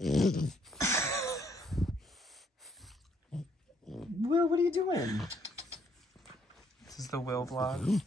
Will, what are you doing? This is the Will vlog.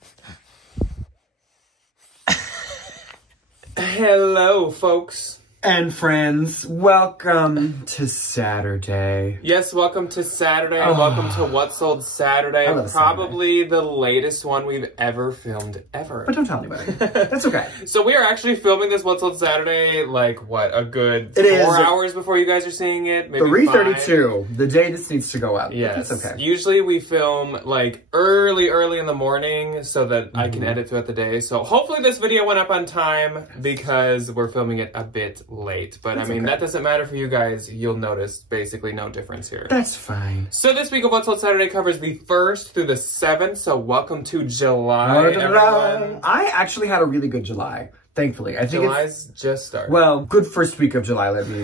Hello, folks. And friends, welcome to Saturday. Yes, welcome to Saturday. Welcome to What Sold Saturday. Probably the latest one we've ever filmed, ever. But don't tell anybody. That's okay. So we are actually filming this What Sold Saturday, like, what, a good 4 hours before you guys are seeing it? Maybe 3:32, the day this needs to go up. Yes. That's okay. Usually we film, like, early in the morning so that I can edit throughout the day. So hopefully this video went up on time because we're filming it a bit late, but I mean, that doesn't matter for you guys. You'll notice basically no difference here. That's fine. So this week of What's Sold Saturday covers the 1st through the 7th, so welcome to July, everyone. I actually had a really good July, thankfully. I think July's just started. Well, good first week of July, let me,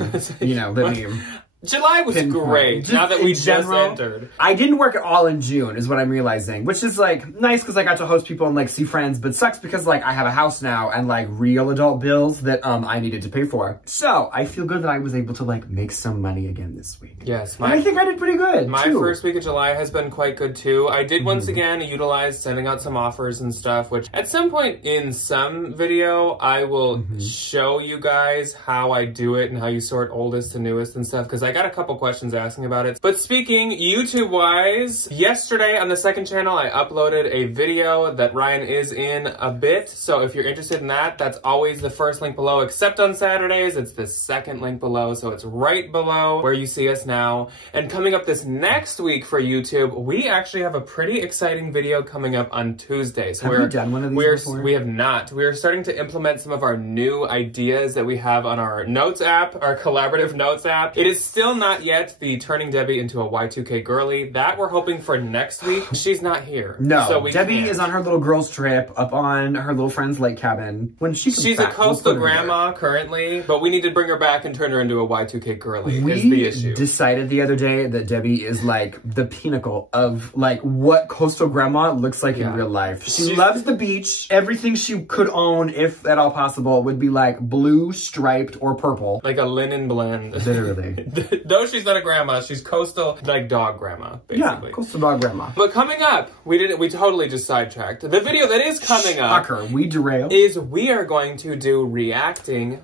July was great, now that we just entered. I didn't work at all in June, is what I'm realizing, which is, like, nice because I got to host people and, like, see friends, but sucks because, like, I have a house now and, like, real adult bills that, I needed to pay for. So, I feel good that I was able to, like, make some money again this week. Yes. And I think I did pretty good, My first week of July has been quite good, too. I did, once again, utilize sending out some offers and stuff, which, at some point in some video, I will show you guys how I do it and how you sort oldest to newest and stuff, because I got a couple questions asking about it. But speaking YouTube-wise, yesterday on the second channel, I uploaded a video that Ryan is in a bit. So if you're interested in that, that's always the first link below, except on Saturdays, it's the second link below. So it's right below where you see us now. And coming up this next week for YouTube, we actually have a pretty exciting video coming up on Tuesday. So have we done one of these before? We have not. We are starting to implement some of our new ideas that we have on our notes app, our collaborative notes app. It is still not yet the turning Debbie into a Y2K girly. That we're hoping for next week. She's not here. No, so Debbie is on her little girls trip up on her little friend's lake cabin. When she's a coastal grandma currently, but we need to bring her back and turn her into a Y2K girly. We is the issue. Decided the other day that Debbie is like the pinnacle of like what coastal grandma looks like in real life. She loves the beach. Everything she could own, if at all possible, would be like blue, striped, or purple. Like a linen blend. Literally. Though she's not a grandma, she's coastal, like dog grandma, basically. Yeah, coastal dog grandma. But coming up, we totally just sidetracked. The video that is coming up, we derailed, is we are going to do reacting.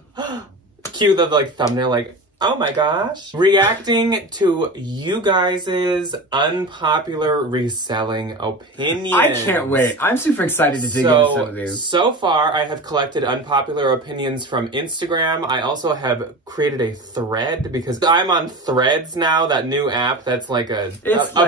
Cue the like thumbnail, like, oh my gosh. Reacting to you guys' unpopular reselling opinions. I can't wait. I'm super excited to dig into some of these. So far, I have collected unpopular opinions from Instagram. I also have created a thread because I'm on Threads now, that new app that's like a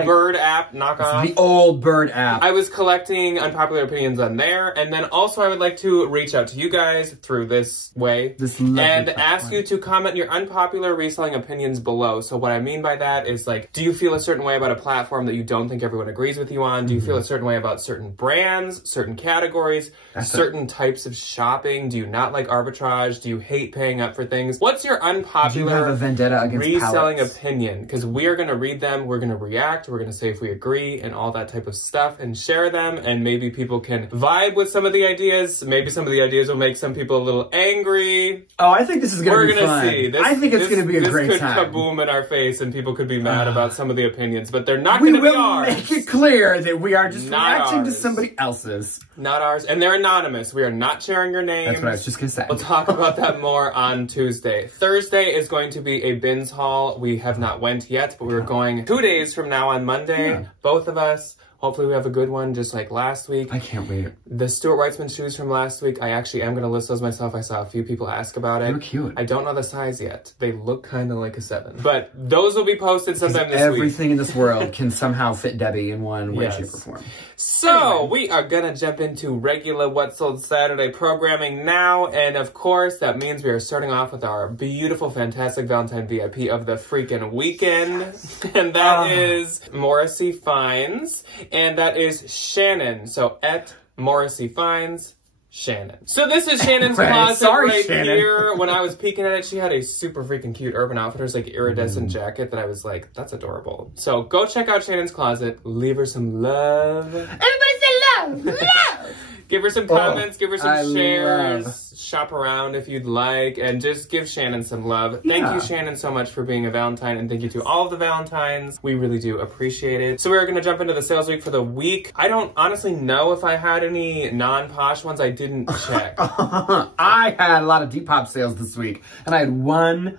bird app knockoff. The old bird app. I was collecting unpopular opinions on there, and then also I would like to reach out to you guys through this way and ask you to comment your unpopular reselling opinions below. So what I mean by that is, like, do you feel a certain way about a platform that you don't think everyone agrees with you on? Do you feel a certain way about certain brands, certain categories, certain types of shopping? Do you not like arbitrage? Do you hate paying up for things? What's your unpopular do you have a vendetta against reselling pallets? opinion? Because we are going to read them, we're going to react, we're going to say if we agree and all that type of stuff and share them, and maybe people can vibe with some of the ideas. Maybe some of the ideas will make some people a little angry. Oh, I think this is going to be fun. See. I think it's going to be a great This time. could kaboom in our face and people could be mad about some of the opinions, but they're not going to be ours. We will make it clear that we are just reacting to somebody else's. Not ours. And they're anonymous. We are not sharing your names. That's what I was just going to say. We'll talk about that more on Tuesday. Thursday is going to be a bins haul. We have not went yet, but we're going 2 days from now on Monday. Both of us. Hopefully we have a good one, just like last week. I can't wait. The Stuart Weitzman shoes from last week, I actually am going to list those myself. I saw a few people ask about it. They're cute. I don't know the size yet. They look kind of like a 7. But those will be posted sometime this week. Everything in this world can somehow fit Debbie in one way, shape, or form. So, we are going to jump into regular What Sold Saturday programming now. And of course, that means we are starting off with our beautiful, fantastic Valentine VIP of the freaking weekend. And that is Morrissey Finds. And that is Shannon. So, at Morrissey Finds, Shannon. So this is Shannon's closet here. When I was peeking at it, she had a super freaking cute Urban Outfitters like iridescent jacket that I was like, that's adorable. So go check out Shannon's closet. Leave her some love. Everybody say love! Love! Give her some comments, give her some shares, shop around if you'd like, and just give Shannon some love. Thank you, Shannon, so much for being a Valentine, and thank you to all of the Valentines. We really do appreciate it. So we're going to jump into the sales week for the week. I don't honestly know if I had any non-posh ones. I didn't check. I had a lot of Depop sales this week, and I had one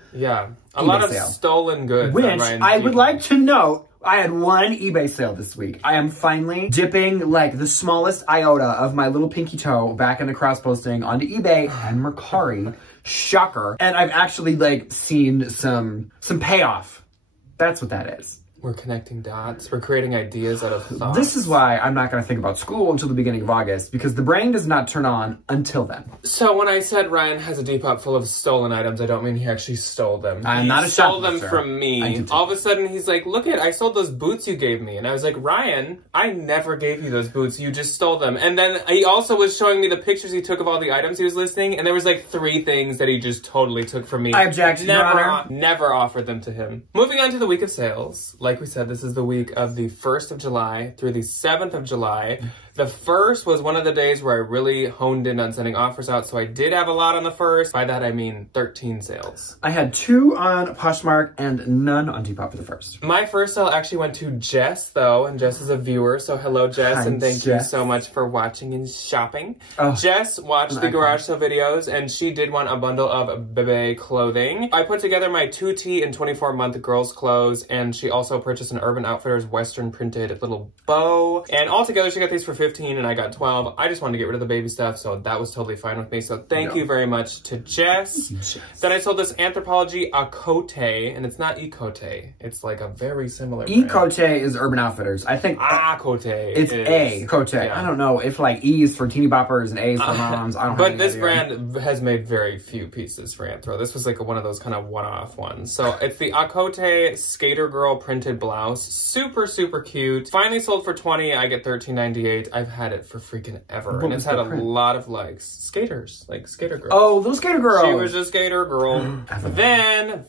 a lot of stolen goods. Which I would like to note, I had one eBay sale this week. I am finally dipping like the smallest iota of my little pinky toe back into cross-posting onto eBay and Mercari. Shocker. And I've actually like seen some payoff. That's what that is. We're connecting dots. We're creating ideas out of thoughts. This is why I'm not going to think about school until the beginning of August, because the brain does not turn on until then. So when I said Ryan has a Depop full of stolen items, I don't mean he actually stole them. I'm not a stole them from me. All of a sudden, he's like, look I sold those boots you gave me. And I was like, Ryan, I never gave you those boots. You just stole them. And then he also was showing me the pictures he took of all the items he was listing. And there was like 3 things that he just totally took from me. I object, Your Honor. Never offered them to him. Moving on to the week of sales. Like we said, this is the week of the 1st of July through the 7th of July. The 1st was one of the days where I really honed in on sending offers out, so I did have a lot on the 1st. By that, I mean 13 sales. I had 2 on Poshmark and none on Depop for the 1st. My first sale actually went to Jess, though, and Jess is a viewer, so hello, Jess, and thank you so much for watching and shopping. Jess watched the garage sale videos, and she did want a bundle of bebe clothing. I put together my 2T and 24-month girls' clothes, and she also purchased an Urban Outfitters Western printed little bow, and altogether she got these for 15 and I got 12. I just wanted to get rid of the baby stuff, so that was totally fine with me. So thank you very much to Jess. Then I sold this Anthropologie Acote, and it's not Ecote. It's like a very similar brand. Ecote is Urban Outfitters. I think Acote. It's A. Cote. I don't know if like E is for teeny boppers and A is for moms. I don't know. But this brand has made very few pieces for Anthro. This was like one of those kind of one-off ones. So it's the Acote Skater Girl printed blouse. Super, super cute. Finally sold for $20. I get $13.98. I've had it for freaking ever. And it's had a lot of likes. Skaters. Like skater girls. Oh, little skater girl. She was a skater girl. Then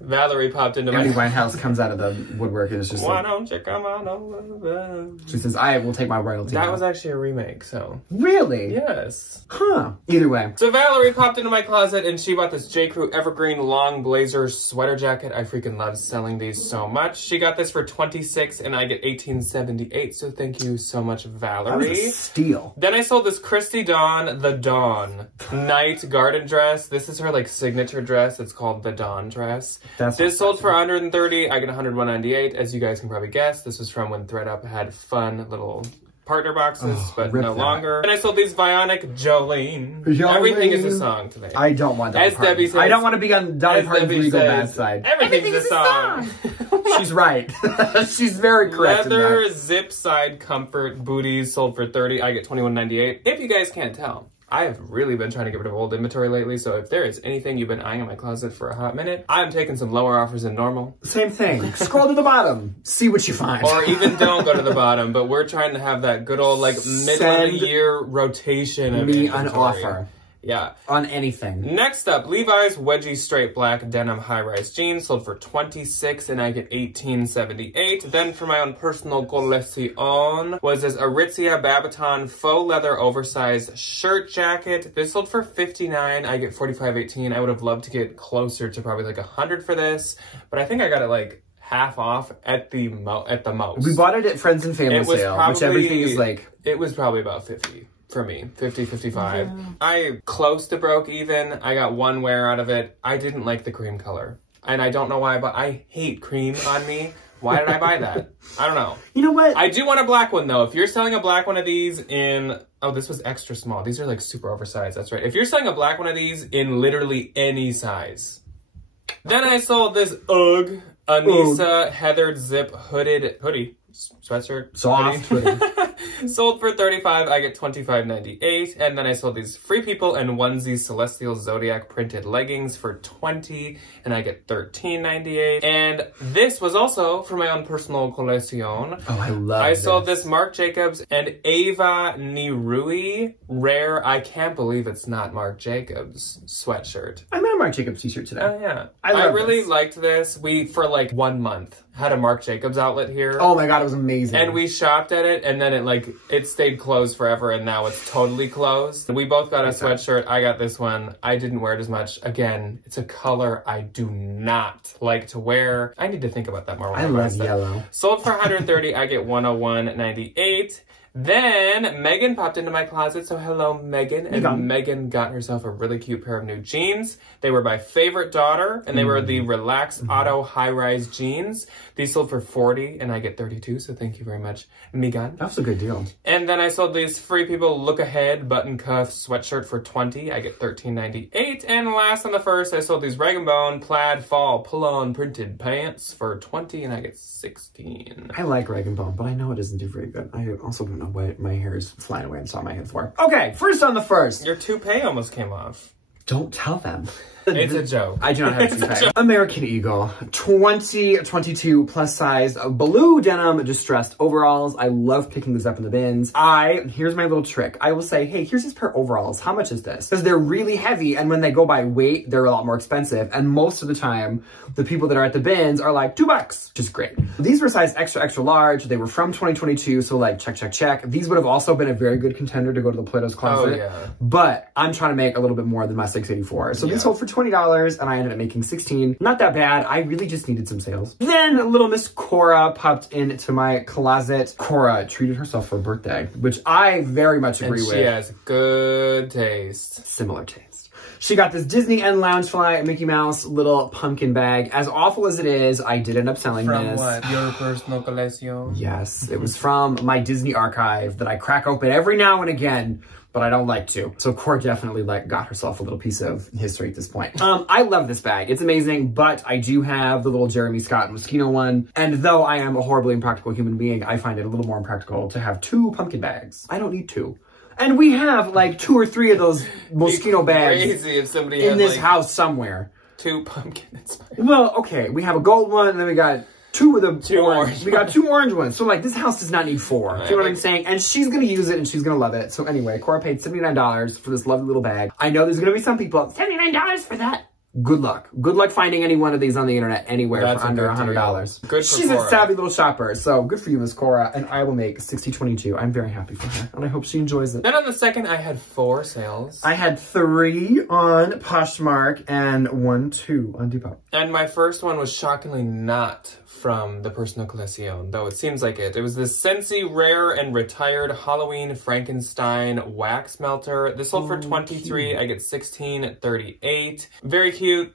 Valerie popped into my... Winehouse comes out of the woodwork and it's just why don't you come on over? She says, I will take my royalty. That was actually a remake, so... Really? Yes. Huh. Either way. So Valerie popped into my closet and she bought this J. Crew Evergreen long blazer sweater jacket. I freaking love selling these so much. She got this for $26 and I get $18.78, so thank you so much, Valerie. That was a steal. Then I sold this Christy Dawn, the Dawn night garden dress. This is her like signature dress. It's called the Dawn dress. This sold for $130. I get $101.98. As you guys can probably guess, this was from when ThredUp had fun little partner boxes, but no longer. And I sold these Bionic Jolene. Everything is a song today. I don't want that. As Debbie says, I don't want to be on Dolly Parton's legal bad side. Everything's a song. She's right. She's very correct. Leather zip side comfort booties sold for $30. I get $21.98. If you guys can't tell, I have really been trying to get rid of old inventory lately, so if there is anything you've been eyeing in my closet for a hot minute, I'm taking some lower offers than normal. Same thing. Scroll to the bottom. See what you find. Or even don't go to the bottom, but we're trying to have that good old, like, middle-of-the-year rotation of inventory. An offer. Yeah. On anything. Next up, Levi's Wedgie Straight Black Denim High-Rise Jeans sold for $26 and I get $18.78. Then for my own personal collection was this Aritzia Babaton Faux Leather Oversized Shirt Jacket. This sold for $59. I get $45.18. I would have loved to get closer to probably like $100 for this, but I think I got it like half off at the most. We bought it at Friends and Family sale, which everything is like... It was probably about $50. For me, 50, 55. Yeah. I close to broke even. I got one wear out of it. I didn't like the cream color. And I don't know why, but I hate cream on me. Why did I buy that? I don't know. You know what? I do want a black one, though. If you're selling a black one of these in... Oh, this was extra small. These are, like, super oversized. That's right. If you're selling a black one of these in literally any size. Then I sold this UGG Anissa Heathered Zip hoodie. Sweatshirt. Soft hoodie. Sold for $35. I get $25.98. And then I sold these Free People and Onesie Celestial Zodiac printed leggings for $20. And I get $13.98. And this was also for my own personal collection. Oh, I love I sold this Marc Jacobs and Ava Nirui rare, I can't believe it's not Marc Jacobs sweatshirt. I made a Marc Jacobs t-shirt today. Oh, yeah. I really liked this. We, for like 1 month, had a Marc Jacobs outlet here. Oh my god, it was amazing. And we shopped at it, and then it like it stayed closed forever and now it's totally closed. We both got a sweatshirt. I got this one. I didn't wear it as much. Again, it's a color I do not like to wear. I need to think about that more. I love yellow. Sold for $130. I get $101.98. Then Megan popped into my closet, so hello Megan. And Megan got herself a really cute pair of new jeans. They were my favorite daughter, and they were the Relax Auto high-rise jeans. These sold for $40, and I get $32, so thank you very much, Megan. That was a good deal. And then I sold these Free People Look Ahead button cuff sweatshirt for $20. I get $13.98. And last on the first, I sold these Rag & Bone plaid fall pull-on printed pants for $20, and I get $16. I like Rag & Bone, but I know it doesn't do very good. I also don't know what my hair is flying away and saw my head for. Okay, first on the first. Your toupee almost came off. Don't tell them. It's a joke. I do not have a toupee. American Eagle, 2022 plus size blue denim distressed overalls. I love picking these up in the bins. Here's my little trick. I will say, hey, here's this pair of overalls. How much is this? Because they're really heavy, and when they go by weight, they're a lot more expensive. And most of the time, the people that are at the bins are like, $2, which is great. These were size extra, extra large. They were from 2022, so like, check, check, check. These would have also been a very good contender to go to the Plato's Closet. Oh, yeah. But I'm trying to make a little bit more than my $684. So these sold for $20, and I ended up making $16. Not that bad. I really just needed some sales. Then little Miss Cora popped into my closet. Cora treated herself for a birthday, which I very much agree with. She has good taste. Similar taste. She got this Disney and Loungefly Mickey Mouse little pumpkin bag. As awful as it is, I did end up selling this. From what? Your personal collection? Yes. It was from my Disney archive that I crack open every now and again, but I don't like to. So Cora definitely got herself a little piece of history at this point. I love this bag. It's amazing, but I do have the little Jeremy Scott Moschino one. And though I am a horribly impractical human being, I find it a little more impractical to have 2 pumpkin bags. I don't need 2. And we have like 2 or 3 of those Moschino bags crazy if somebody in this house somewhere. 2 pumpkin inspired. Well, okay, we have a gold one, and then we got 2 of the orange. We got 2 orange ones. So like this house does not need 4. Do you know what I'm saying? And she's gonna use it and she's gonna love it. So anyway, Cora paid $79 for this lovely little bag. I know there's gonna be some people, $79 for that. Good luck. Good luck finding any one of these on the internet anywhere for under $100. Good for She's Cora. A savvy little shopper. So good for you, Miss Cora. And I will make $60.22. I'm very happy for her. And I hope she enjoys it. Then on the second, I had 4 sales. I had 3 on Poshmark and 1, 2 on Depop. And my first one was shockingly not from the Personal Collection, though it seems like it. It was the Scentsy Rare and Retired Halloween Frankenstein Wax Melter. This sold for $23. I get $16.38. Very cute.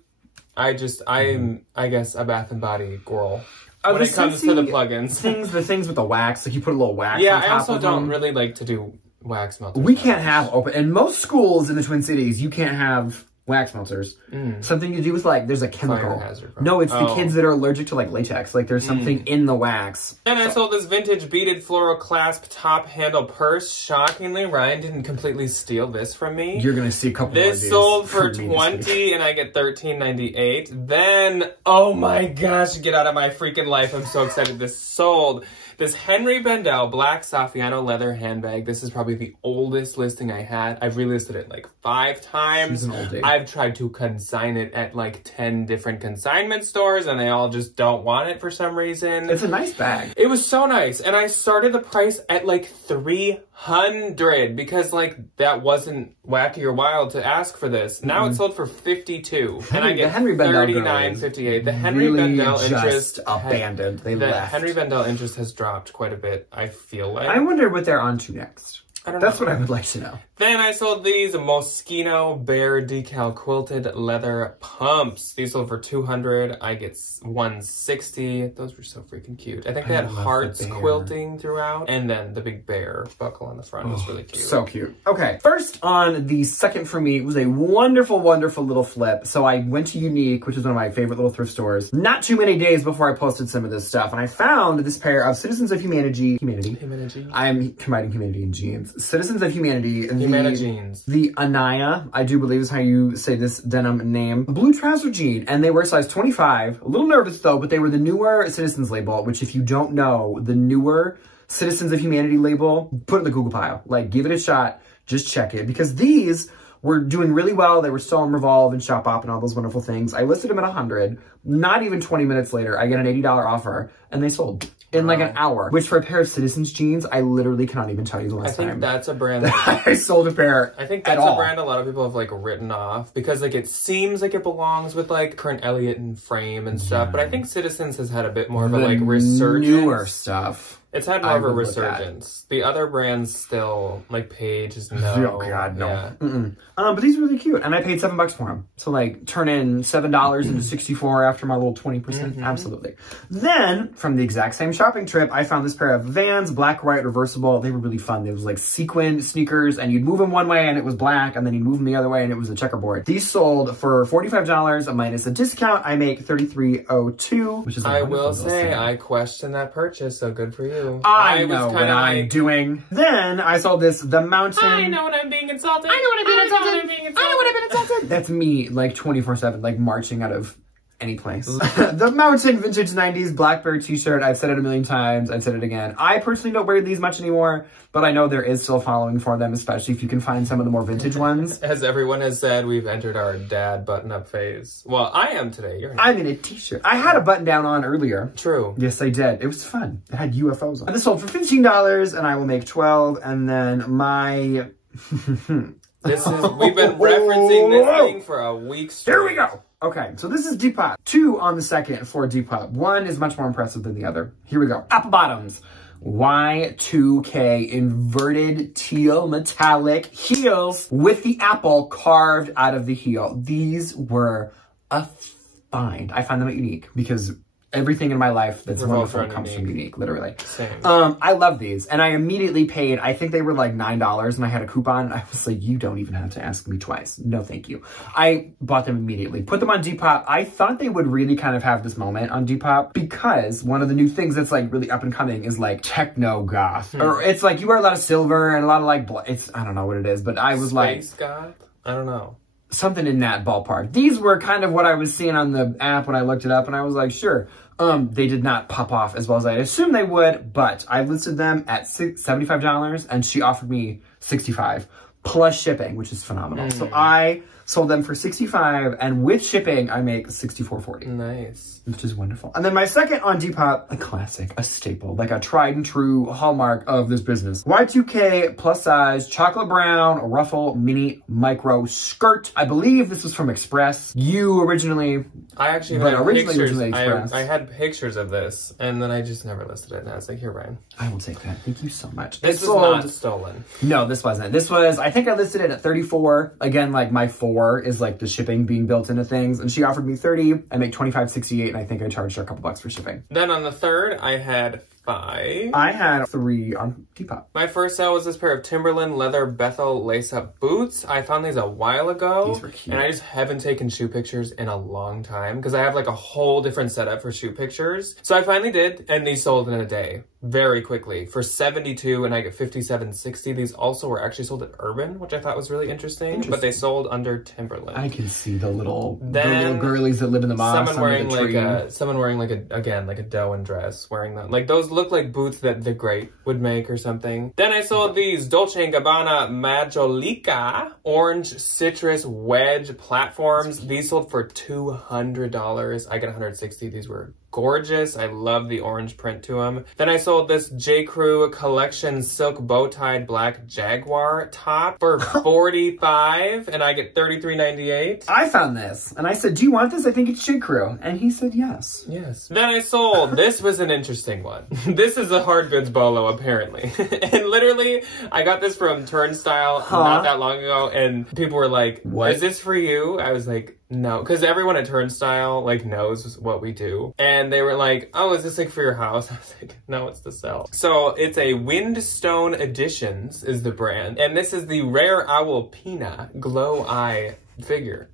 I'm, I guess, a Bath and Body girl. When it comes to the plugins. The things with the wax, like you put a little wax yeah, on top I also of don't them. really like to do wax melters. We can't have open, in most schools in the Twin Cities, you can't have wax melters. Something to do with like, there's a chemical. Fire hazard. No, it's the kids that are allergic to like latex. Like there's something in the wax. And I sold this vintage beaded floral clasp top handle purse. Shockingly, Ryan didn't completely steal this from me. You're gonna see a couple more of This these sold for me $20 and I get $13.98. Then, oh my gosh, get out of my freaking life. I'm so excited. This sold. This Henry Bendel Black Saffiano leather handbag. This is probably the oldest listing I had. I've relisted it like 5 times. She's an oldie. I've tried to consign it at like 10 different consignment stores and they all just don't want it for some reason. It's a nice bag. It was so nice. And I started the price at like $300 because like that wasn't wacky or wild to ask for this. Now it's sold for $52 and I get $39.58. The Henry Bendel interest abandoned. They left. The Henry Bendel interest has dropped quite a bit, I feel like. I wonder what they're on to next. I don't know. That's what I would like to know. Then I sold these Moschino Bear Decal Quilted Leather Pumps. These sold for $200. I get $160. Those were so freaking cute. I think they had hearts quilting throughout. And then the big bear buckle on the front was really cute. So cute. Okay, first on the second for me was a wonderful, wonderful little flip. So I went to Unique, which is one of my favorite little thrift stores, not too many days before I posted some of this stuff. And I found this pair of Citizens of Humanity. I'm combining humanity and jeans. Citizens of Humanity. Jeans. The Anaya, I do believe is how you say this denim name. Blue trouser jean, and they were size 25. A little nervous though, but they were the newer Citizens label, which if you don't know, the newer Citizens of Humanity label, put it in the Google pile. Like, give it a shot, just check it. Because these were doing really well. They were still on Revolve and Shopbop and all those wonderful things. I listed them at $100. Not even 20 minutes later, I get an $80 offer, and they sold. in like an hour, which for a pair of Citizens jeans, I literally cannot even tell you the last time. I think that's a brand that I sold a pair. I think that's a brand a lot of people have like written off because like it seems like it belongs with like current Elliott and Frame and stuff, but I think Citizens has had a bit more of a like resurgence. Newer stuff. It's had more of a resurgence. The other brands still, like Paige is no. Oh God, no. Yeah. But these are really cute, and I paid $7 for them. So like, turn in $7 into 64 after my little 20%. Absolutely. Then from the exact same shopping trip, I found this pair of Vans, black, white, reversible. They were really fun. They was like sequin sneakers, and you'd move them one way and it was black, and then you'd move them the other way and it was a checkerboard. These sold for $45 minus a discount. I make $33.02, which is I will say I questioned that purchase, so good for you. I know what I'm doing. Then I sold this, the Mountain. I know what I'm being insulted. I know what I'm being insulted. I know what I've been insulted. That's me, like 24/7, like marching out of any place. The Mountain Vintage 90s Black Bear t-shirt. I've said it a million times. I've said it again. I personally don't wear these much anymore, but I know there is still following for them, especially if you can find some of the more vintage ones. As everyone has said, we've entered our dad button-up phase. Well, I am today. You're not. I'm in a t-shirt. I had a button-down on earlier. True. Yes, I did. It was fun. It had UFOs on. This sold for $15, and I will make $12, and then my... We've been referencing this thing for a week straight. Here we go. Okay, so this is Depop. 2 on the second for Depop. 1 is much more impressive than the other. Here we go. Apple bottoms. Y2K inverted teal metallic heels with the apple carved out of the heel. These were a find. I find them unique because everything in my life that's wonderful comes from Unique, literally. Same. I love these, and I immediately paid, I think they were like $9, and I had a coupon. I was like, you don't even have to ask me twice. No, thank you. I bought them immediately. Put them on Depop. I thought they would really kind of have this moment on Depop because one of the new things that's like really up and coming is like techno goth. Or it's like you wear a lot of silver and a lot of like, I don't know what it is, but I was like... Space goth? I don't know. Something in that ballpark. These were kind of what I was seeing on the app when I looked it up, and I was like, sure. They did not pop off as well as I assumed they would, but I listed them at $75, and she offered me $65 plus shipping, which is phenomenal. So I sold them for $65, and with shipping, I make $64.40. Nice. Which is wonderful. And then my second on Depop, a classic, a staple, like a tried and true hallmark of this business. Y2K plus size, chocolate brown, ruffle, mini, micro skirt. I believe this was from Express. You originally... I actually had pictures. I had pictures of this, and then I just never listed it, and I was like, here, Ryan. I will take that. Thank you so much. This was not stolen. No, this wasn't. This was, I think I listed it at $34. Again, like my 4 is like the shipping being built into things, and she offered me $30. I make $25.68, and I think I charged her a couple bucks for shipping. Then on the third, I had 5. I had 3 on Depop. My first sale was this pair of Timberland leather Bethel lace-up boots. I found these a while ago. These were cute. And I just haven't taken shoe pictures in a long time because I have like a whole different setup for shoe pictures. So I finally did, and these sold in a day. Very quickly for $72, and I get $57.60. These also were actually sold at Urban, which I thought was really interesting. But they sold under Timberland. I can see the little girlies that live in the moss. Someone wearing like a Doan dress, wearing that. Like those look like boots that The Great would make or something. Then I sold these Dolce & Gabbana Majolica orange citrus wedge platforms. These sold for $200. I get $160. These were gorgeous. I love the orange print to them. Then I sold this J. Crew collection silk bow-tied black Jaguar top for $45, and I get $33.98. I found this, and I said, do you want this? I think it's J. Crew. And he said yes. Yes. Then I sold, this was an interesting one. This is a hard goods bolo, apparently. And literally, I got this from Turnstile not that long ago, and people were like, what? Is this for you? I was like, no, because everyone at Turnstile, like, knows what we do. And they were like, oh, is this, like, for your house? I was like, no, it's to sell. So, it's a Windstone Editions is the brand. And this is the Rare Owl Pina Glow Eye figure.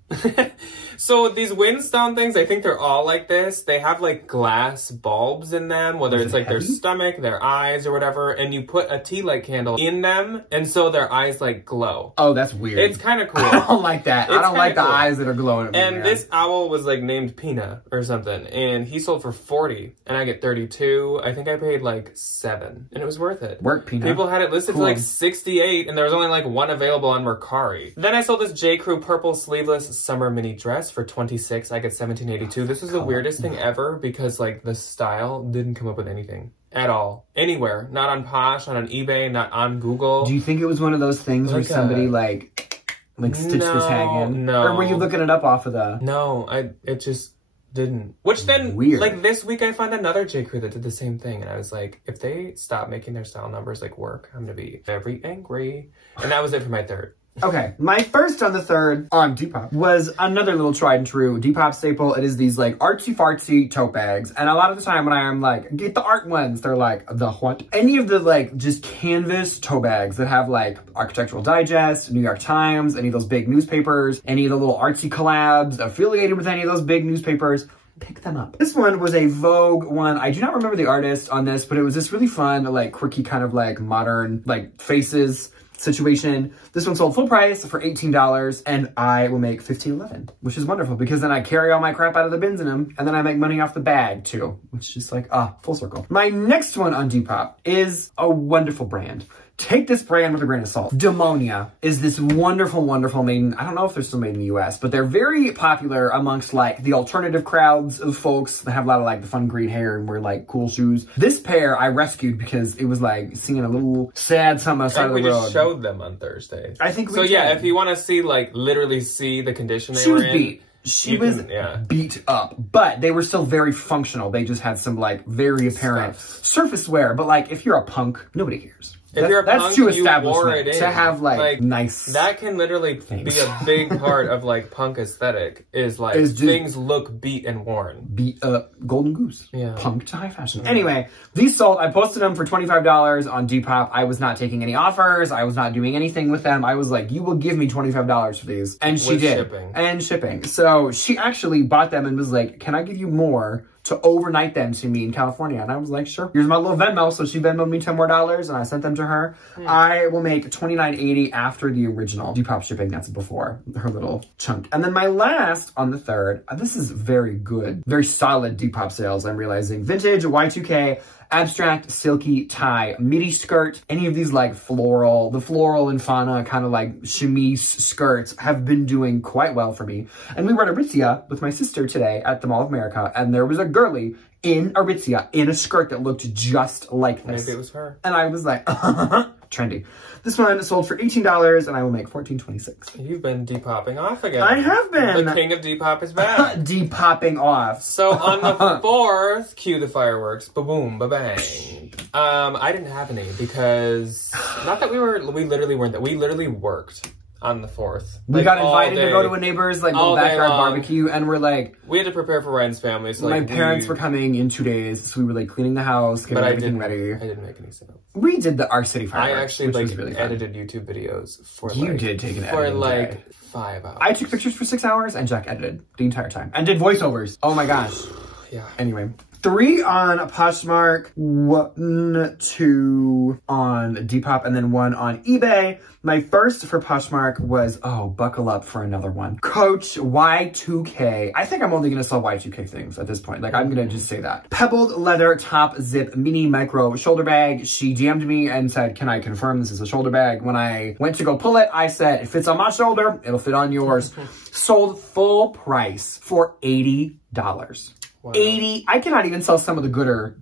So these Windstone things, I think they're all like this. They have like glass bulbs in them, whether it's like their stomach, their eyes, or whatever, and you put a tea light candle in them, and so their eyes like glow. Oh, that's weird. It's kind of cool. I don't like that. I don't like the eyes that are glowing. And this owl was like named Pina or something, and he sold for $40, and I get $32. I think I paid like $7, and it was worth it. Work, Pina. People had it listed for like $68, and there was only like 1 available on Mercari. Then I sold this J. Crew purple sleeveless summer mini dress for $26. I get $17.82. This was the weirdest thing ever because like the style didn't come up with anything. at all. Anywhere. Not on Posh, not on eBay, not on Google. Do you think it was one of those things where somebody like stitched the tag in? No. Or were you looking it up off of the... No, it just didn't. Which then, weird. like this week I found another J. Crew that did the same thing. And I was like, if they stop making their style numbers like work, I'm going to be very angry. And that was it for my third. Okay, my first on the third on Depop was another little tried and true Depop staple. It is these like artsy-fartsy tote bags. And a lot of the time when I am like, get the art ones, they're like, the what? Any of the like just canvas tote bags that have like Architectural Digest, New York Times, any of those big newspapers, any of the little artsy collabs affiliated with any of those big newspapers, pick them up. This one was a Vogue one. I do not remember the artist on this, but it was this really fun, like quirky kind of like modern like faces situation. This one sold full price for $18 and I will make $15.11, which is wonderful because then I carry all my crap out of the bins in them and then I make money off the bag too, which is just like, full circle. My next one on Depop is a wonderful brand. Take this brand with a grain of salt. Demonia is this wonderful, wonderful maiden. I don't know if they're still made in the US, but they're very popular amongst like the alternative crowds of folks that have a lot of like the fun green hair and wear like cool shoes. This pair I rescued because it was like seeing a little sad something outside of the road. We just showed them on Thursday. I think we So did. Yeah, if you want to see like literally see the condition she were was in. beat. She was beat up, but they were still very functional. They just had some like very apparent surface wear. But like if you're a punk, nobody cares. If you're a that's punk, too you wore establishment it in. to have like nice. That can literally be a big part of like punk aesthetic is like things look beat and worn. Beat up, golden goose. Yeah. Punk to high fashion. Anyway, these sold. I posted them for $25 on Depop. I was not taking any offers. I was not doing anything with them. I was like, you will give me $25 for these, and she did. Shipping. And shipping. So she actually bought them and was like, can I give you more to overnight them to me in California? And I was like, sure. Here's my little Venmo. So she Venmoed me $10 more and I sent them to her. I will make $29.80 after the original Depop shipping. That's before her little chunk. And then my last on the third, this is very good, very solid Depop sales, I'm realizing. Vintage Y2K abstract silky tie midi skirt. Any of these like the floral and fauna kind of like chemise skirts have been doing quite well for me. And we were at Aritzia with my sister today at the Mall of America, and there was a girly in Aritzia in a skirt that looked just like this. Maybe it was her. And I was like, trendy. This one sold for $18 and I will make $14.26. You've been depopping off again. I have been. The king of Depop is back. Depopping off. So on the fourth, cue the fireworks. Ba-boom, ba-bang. I didn't have any because, not that we literally weren't there. We literally worked on the 4th. We got invited to go to a neighbor's like little backyard barbecue, and we're like, we had to prepare for Ryan's family. So my parents were coming in 2 days, so we were like cleaning the house, getting everything ready. I didn't make any sense. We did our city fireworks. I actually which like was really edited YouTube videos for you did take an for editing like day. 5 hours. I took pictures for 6 hours and Jack edited the entire time and did voiceovers. Oh my gosh. Yeah. Anyway. 3 on Poshmark, 1, 2 on Depop, and then 1 on eBay. My first for Poshmark was, buckle up for another one. Coach Y2K. I think I'm only going to sell Y2K things at this point. Like, I'm going to just say that. Pebbled leather top zip mini micro shoulder bag. She DM'd me and said, can I confirm this is a shoulder bag? When I went to go pull it, I said, it fits on my shoulder. It'll fit on yours. Sold full price for $80. Wow. 80. I cannot even sell some of the gooder,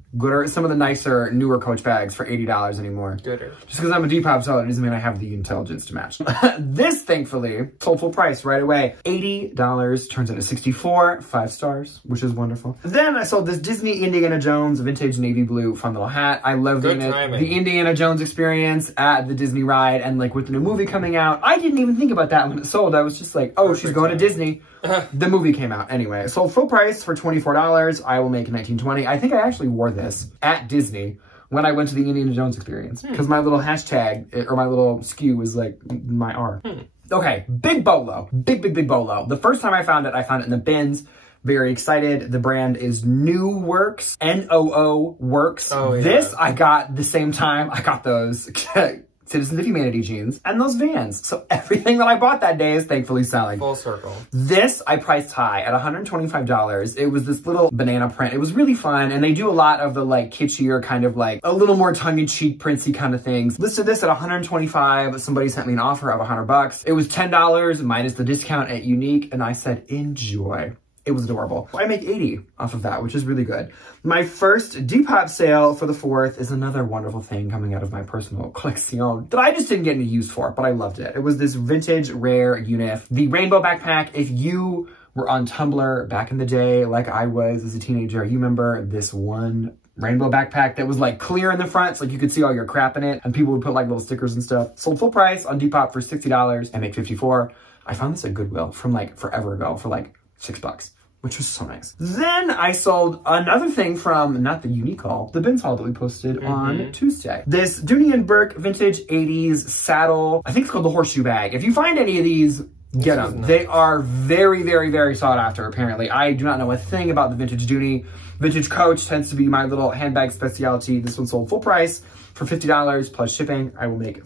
some of the nicer, newer Coach bags for $80 anymore. Gooder. Just because I'm a Depop seller doesn't mean I have the intelligence to match. This, thankfully, sold full price right away. $80 turns into 64, 5 stars, which is wonderful. Then I sold this Disney Indiana Jones vintage navy blue fun little hat. I love the Indiana Jones experience at the Disney ride, and like with the new movie coming out, I didn't even think about that when it sold. I was just like, oh, she's going to Disney. The movie came out anyway. Sold full price for $24. I will make $19.20. I think I actually wore this at Disney when I went to the Indiana Jones experience because my little hashtag or my little SKU was like my R. Okay, big bolo, big bolo. The first time I found it in the bins. Very excited. The brand is New Works, N-O-O Works. Oh, yeah. This I got the same time I got those Citizens of Humanity jeans and those Vans. So everything that I bought that day is thankfully selling. Full circle. This I priced high at $125. It was this little banana print. It was really fun. And they do a lot of the like kitschier kind of like a little more tongue-in-cheek printsy kind of things. Listed this at $125. Somebody sent me an offer of $100. It was $10 minus the discount at Unique. And I said, enjoy. It was adorable. I make 80 off of that, which is really good. My first Depop sale for the 4th is another wonderful thing coming out of my personal collection that I just didn't get any use for, but I loved it. It was this vintage rare Unif, the rainbow backpack. If you were on Tumblr back in the day, like I was as a teenager, you remember this one rainbow backpack that was like clear in the front, so like you could see all your crap in it, and people would put like little stickers and stuff. Sold full price on Depop for $60. I make 54. I found this at Goodwill from like forever ago for like $6, which was so nice. Then I sold another thing from, not the unique haul, the bins haul that we posted on Tuesday. This Dooney & Burke vintage 80s saddle. I think it's called the horseshoe bag. If you find any of these, get them. Nice. They are very, very, very sought after, apparently. I do not know a thing about the vintage Dooney. Vintage Coach tends to be my little handbag specialty. This one sold full price for $50 plus shipping. I will make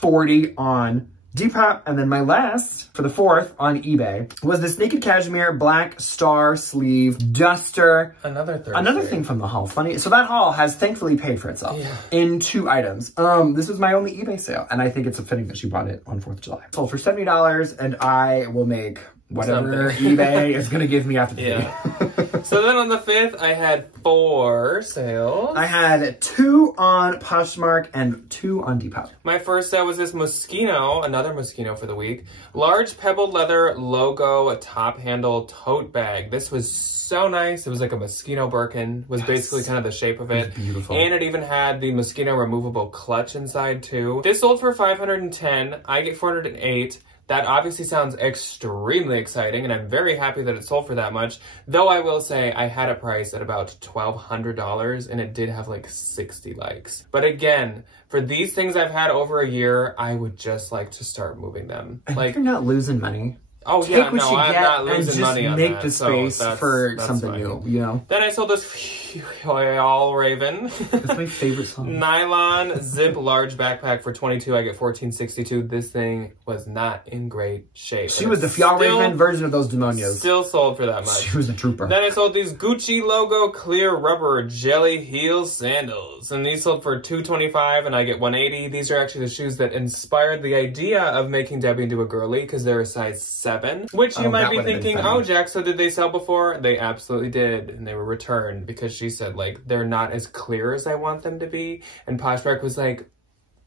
40 on Depop. And then my last, for the 4th, on eBay, was this Naked Cashmere black star sleeve duster. Another thing from the haul. Funny. So that haul has thankfully paid for itself in 2 items. This was my only eBay sale, and I think it's fitting that she bought it on 4th of July. Sold for $70, and I will make whatever eBay is going to give me after the video. So then on the 5th, I had 4 sales. I had 2 on Poshmark and 2 on Depop. My first sale was this Moschino, another Moschino for the week. Large pebbled leather logo top handle tote bag. This was so nice. It was like a Moschino Birkin, was basically kind of the shape of it. It was beautiful. And it even had the Moschino removable clutch inside too. This sold for $510. I get $408. That obviously sounds extremely exciting, and I'm very happy that it sold for that much. Though I will say I had it priced at about $1,200, and it did have like 60 likes. But again, for these things I've had over a year, I would just like to start moving them. Like, you're not losing money. Oh, take yeah, what no, you I'm get not losing and just money on make that, the space for something fine. new, you know? Then I sold this All Raven. That's my favorite song. Nylon zip large backpack for $22. I get $14.62. This thing was not in great shape. She was the Fjall Raven version of those demonios. Still sold for that much. She was a trooper. Then I sold these Gucci logo clear rubber jelly heel sandals. And these sold for $225 and I get $180. These are actually the shoes that inspired the idea of making Debbie into a girly because they're a size 7. Which you might be thinking, oh, Jack, so did they sell before? They absolutely did. And they were returned because she said, like, they're not as clear as I want them to be. And Poshmark was like,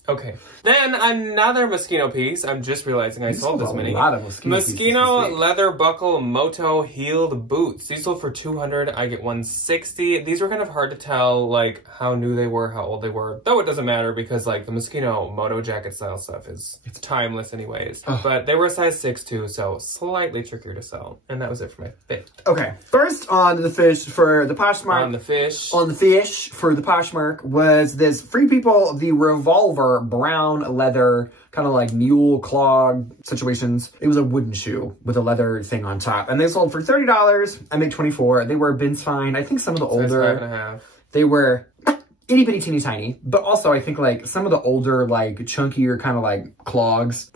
okay. Then another Moschino piece. I'm just realizing I sold this many. A lot of Moschino leather buckle moto heeled boots. These sold for $200. I get $160. These were kind of hard to tell, like, how new they were, how old they were. Though it doesn't matter because, like, the Moschino moto jacket style stuff it's timeless anyways. But they were a size 6 too, so slightly trickier to sell. And that was it for my 5th. Okay. First on the fish for the Poshmark. On the fish for the Poshmark was this Free People, the Revolver brown leather, kind of like mule clog situations. It was a wooden shoe with a leather thing on top. And they sold for $30. I make 24. They were bins fine. I think some of the older, 5.5. They were itty bitty teeny tiny. But also I think like some of the older, like chunkier kind of like clogs.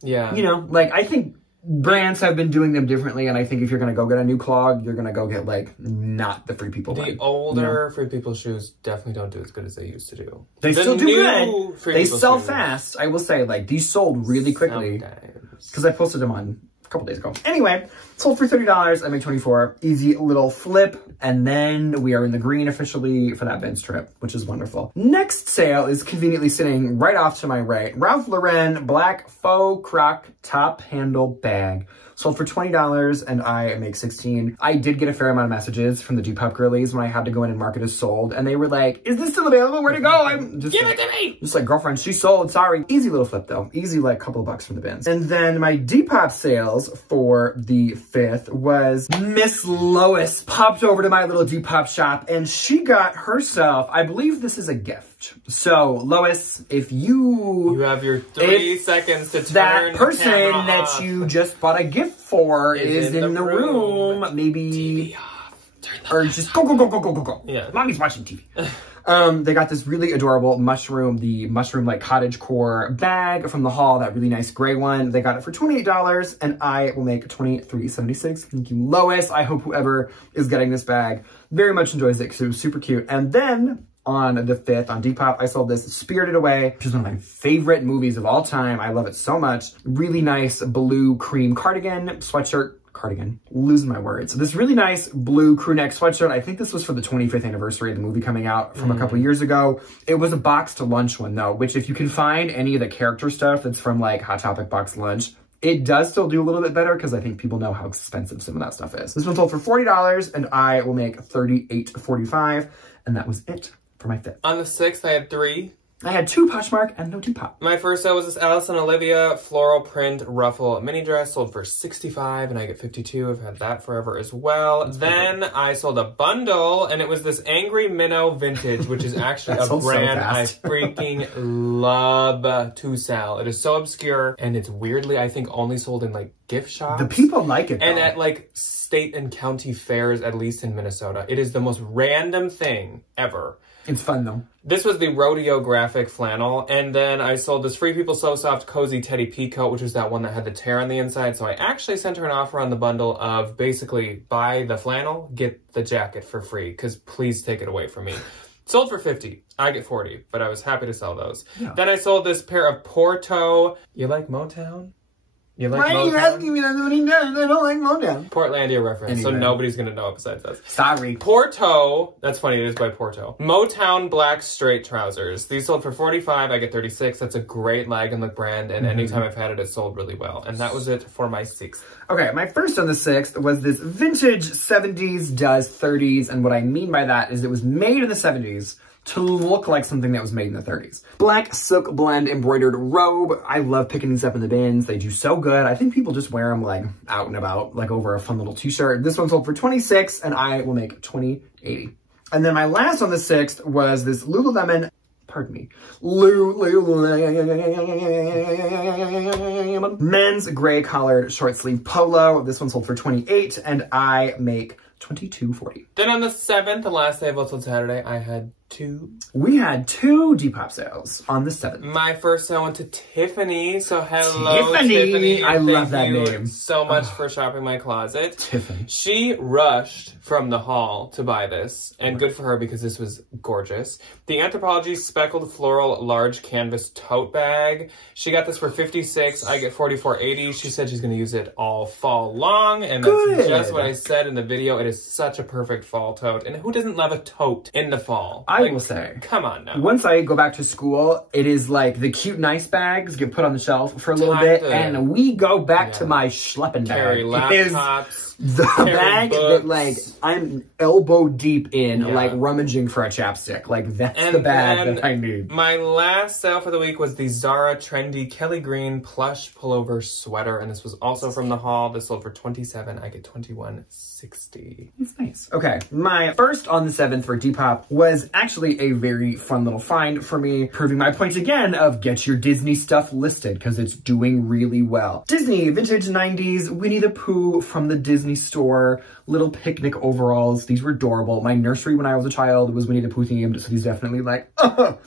Yeah. You know, like I think brands have been doing them differently, and I think if you're gonna go get a new clog, you're gonna go get like not the Free People. The older Free People shoes definitely don't do as good as they used to do. They still do good. They sell fast. I will say, like these sold really quickly because I posted them on a couple days ago. Anyway, sold for $30. I make 24. Easy little flip, and then we are in the green officially for that Ben's trip, which is wonderful. Next sale is conveniently sitting right off to my right. Ralph Lauren black faux croc top handle bag. Sold for $20 and I make 16. I did get a fair amount of messages from the Depop girlies when I had to go in and mark it as sold. And they were like, is this still available? Where'd it go? I'm just give it to me. Just like, girlfriend, she sold, sorry. Easy little flip though. Easy like couple of bucks from the bins. And then my Depop sales for the 5th was Miss Lois popped over to my little Depop shop and she got herself, I believe this is a gift. So Lois, if you have your 3 seconds to turn that person the that off. You just bought a gift for is in the room, maybe TV off. Turn the or just go. Yeah. Mommy's watching TV. They got this really adorable mushroom, the mushroom like cottage core bag from the haul, that really nice gray one. They got it for $28 and I will make $23.76. Thank you, Lois. I hope whoever is getting this bag very much enjoys it because it was super cute. And then on the 5th, on Depop, I sold this Spirited Away, which is one of my favorite movies of all time. I love it so much. Really nice blue cream cardigan, sweatshirt cardigan. Losing my words. This really nice blue crew neck sweatshirt. I think this was for the 25th anniversary of the movie coming out from a couple years ago. It was a box to lunch one though, which if you can find any of the character stuff that's from like Hot Topic box lunch, it does still do a little bit better because I think people know how expensive some of that stuff is. This one sold for $40 and I will make $38.45, and that was it for my fifth. On the 6th, I had 3. I had 2 Poshmark and no Depop. My first sale was this Alice and Olivia floral print ruffle mini dress, sold for $65 and I get $52. I've had that forever as well. Then I sold a bundle and it was this Angry Minnow vintage, which is actually a brand I freaking love to sell. It is so obscure and it's weirdly, I think, only sold in like gift shops. The people like it though. And at like state and county fairs, at least in Minnesota. It is the most random thing ever. It's fun though. This was the rodeo graphic flannel, and then I sold this Free People So Soft Cozy Teddy Peacoat, which was that one that had the tear on the inside. So I actually sent her an offer on the bundle of basically buy the flannel, get the jacket for free, because please take it away from me. Sold for $50. I get $40, but I was happy to sell those. Yeah. Then I sold this pair of Porto. You like Motown? You like Motown? Why are you asking me? That's what he does. I don't like Motown. Portlandia reference, so nobody's going to know it besides us. Sorry. Porto, that's funny, it is by Porto. Motown black straight trousers. These sold for $45, I get $36. That's a great lag and look brand, and anytime I've had it, it's sold really well. And that was it for my 6th. Okay, my first on the 6th was this vintage 70s does 30s, and what I mean by that is it was made in the 70s to look like something that was made in the 30s. Black silk blend embroidered robe. I love picking these up in the bins. They do so good. I think people just wear them like out and about, like over a fun little t-shirt. This one sold for $26 and I will make $20.80. And then my last on the 6th was this Lululemon, pardon me, Lululemon men's gray collared short sleeve polo. This one sold for $28 and I make $22.40. Then on the 7th, the last day of What's on Saturday, I had 2. We had 2 Depop sales on the 7th. My first sale went to Tiffany, so hello Tiffany. I love that name. Thank you so much for shopping my closet. Tiffany. She rushed from the haul to buy this, and good for her because this was gorgeous. The Anthropologie Speckled Floral Large Canvas Tote Bag. She got this for $56. I get $44.80. She said she's going to use it all fall long, and that's just what I said in the video. It is such a perfect fall tote, and who doesn't love a tote in the fall? I will say. Come on now. Once I go back to school, it is like the cute nice bags get put on the shelf for a little bit, and we go back to my schlepping bag. Carry laptops. The bag that like I'm elbow deep in, like rummaging for a chapstick. Like that's the bag that I need. My last sale for the week was the Zara trendy Kelly Green plush pullover sweater, and this was also from the haul. This sold for $27. I get $21.60. It's nice. Okay, my first on the 7th for Depop was actually a very fun little find for me, proving my point again of get your Disney stuff listed because it's doing really well. Disney vintage 90s Winnie the Pooh from the Disney store, little picnic overalls. These were adorable. My nursery when I was a child was Winnie the Pooh themed, so these definitely like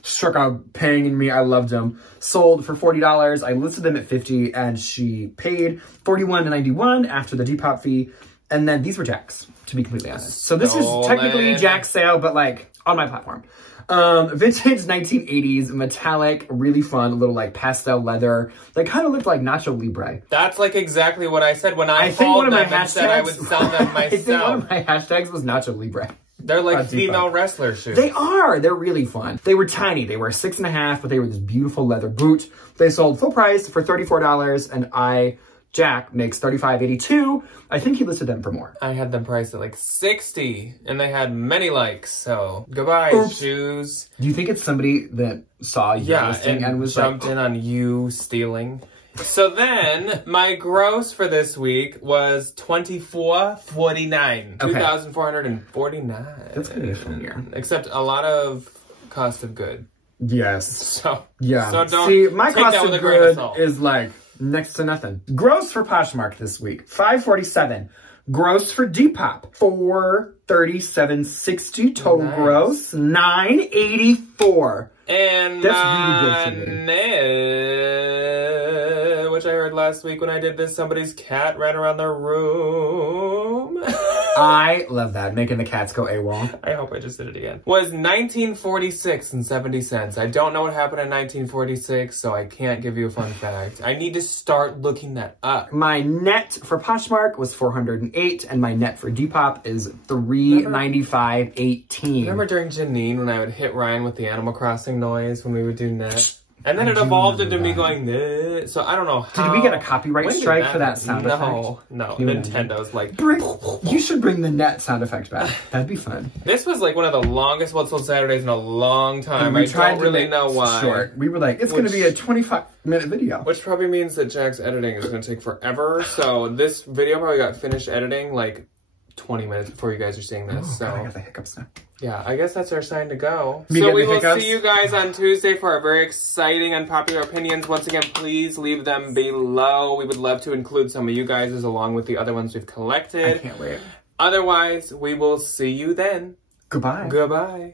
struck a pang in me. I loved them. Sold for $40. I listed them at $50 and she paid $41.91 after the Depop fee. And then these were Jack's, to be completely honest. So this is technically Jack's sale, but like on my platform. Vintage 1980s, metallic, really fun, little like pastel leather. They kind of looked like Nacho Libre. That's like exactly what I said when I called them and said I would sell them myself. I think one of my hashtags was Nacho Libre. They're like female wrestler shoes. They are. They're really fun. They were tiny. They were 6.5, but they were this beautiful leather boot. They sold full price for $34, and Jack makes $35.82. I think he listed them for more. I had them priced at like $60, and they had many likes, so goodbye, shoes. Do you think it's somebody that saw your listing and was jumped in on you stealing? So then, my gross for this week was $24.49. Okay. $2,449. That's gonna be a fun year. Except a lot of cost of good. Yes. So don't see, my cost of good is like next to nothing. Gross for Poshmark this week, $547. Gross for Depop, $437.60 total gross, $984. And that's really good for me. Which I heard last week when I did this, somebody's cat ran around their room. I love that, making the cats go AWOL. I hope I just did it again. Was 1946 and 70 cents. I don't know what happened in 1946, so I can't give you a fun fact. I need to start looking that up. My net for Poshmark was $408, and my net for Depop is $395.18. Remember during Janine when I would hit Ryan with the Animal Crossing noise when we would do net? And then it evolved into me going, "Nah." So I don't know how. Did we get a copyright strike for that sound effect? No. Nintendo's like... You should bring the net sound effect back. That'd be fun. This was like one of the longest What's Sold Saturdays in a long time. I don't really know why. Short. We were like, it's going to be a 25-minute video. Which probably means that Jack's editing is going to take forever. So this video probably got finished editing like 20 minutes before you guys are seeing this. Oh, so God, I got the hiccups now. Yeah, I guess that's our sign to go. So we will see you guys on Tuesday for our very exciting unpopular opinions. Once again, please leave them below. We would love to include some of you guys along with the other ones we've collected. I can't wait. Otherwise, we will see you then. Goodbye. Goodbye.